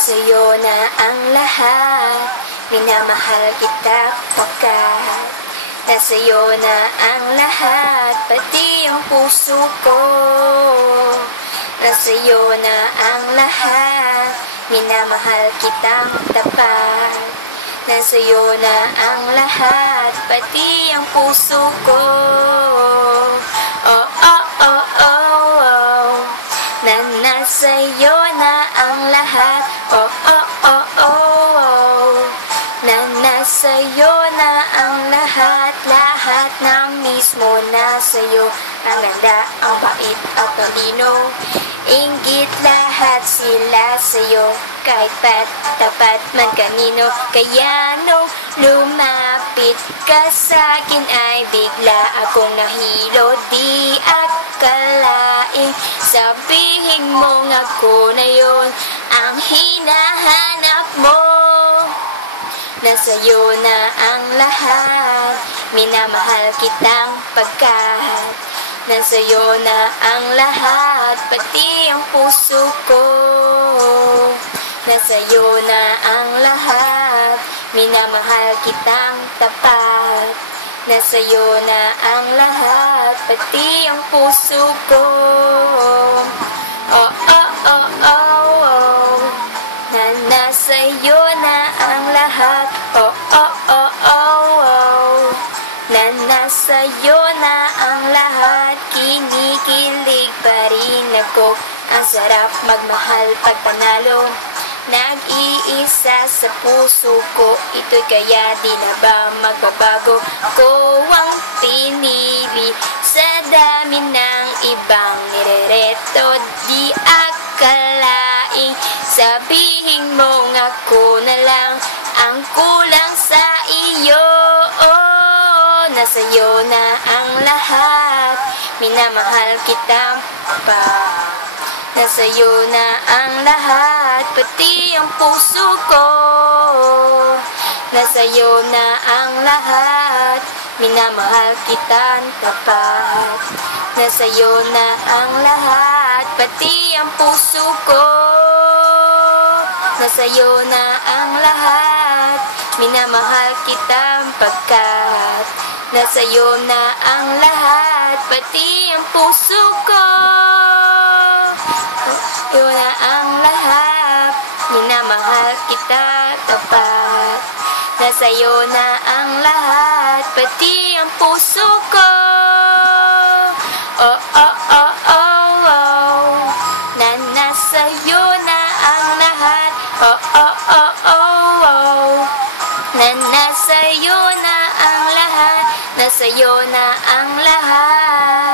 Nasa'yo na ang lahat, minamahal kita pagkat nasa'yo na ang lahat, pati ang puso ko. Nasa'yo na ang lahat, minamahal kitang tapat. Nasa'yo na ang lahat, pati ang puso ko. Oh, oh, oh, oh, oh. Na nasa'yo na ang lahat. Oh, oh, oh, oh, oh. Na nasa'yo na ang lahat. Lahat ng mismo nasa'yo. Ang ganda, ang bait at talino. Inggit lahat sila sa'yo. Kahit tapat man kanino. Kaya nung lumapit ka sa'kin ay bigla akong nahilo. Di akalaing sabihin mong ako na yun ang hinahanap mo. Nasa'yo na ang lahat, minamahal kitang pagkat nasa'yo na ang lahat, pati ang puso ko. Nasa'yo na ang lahat, minamahal kitang tapat. Nasa'yo na ang lahat, pati ang puso ko. Oh, oh, oh, oh, oh. Na nasa'yo na ang lahat. Oh, oh, oh, oh, oh. Na nasa'yo na ang lahat. Kinikilig pa rin ako. Ang sarap magmahal pag panalo. Nag-iisa sa puso ko. Ito'y kaya di na ba magbabago? Ko ang pinili sa dami ng ibang nirereto. Di akalaing sabihin mong ako na lang ang kulang sa iyo. Oh, nasa'yo na ang lahat, minamahal kita pa. Nasa'yo na ang lahat, pati ang puso ko. Nasa'yo na ang lahat, minamahal kitang tapat. Nasa'yo na ang lahat, pati ang puso ko. Nasa'yo na ang lahat, minamahal kitang pagkat nasa'yo na ang lahat, pati ang puso ko. Nasa'yo na ang lahat, minamahal kita tapat. Nasa'yo na ang lahat, pati ang puso ko. Oh, oh, oh, oh, oh. Na nasa'yo na ang lahat. Oh, oh, oh, oh, oh. Na nasa'yo na ang lahat. Nasa'yo na ang lahat.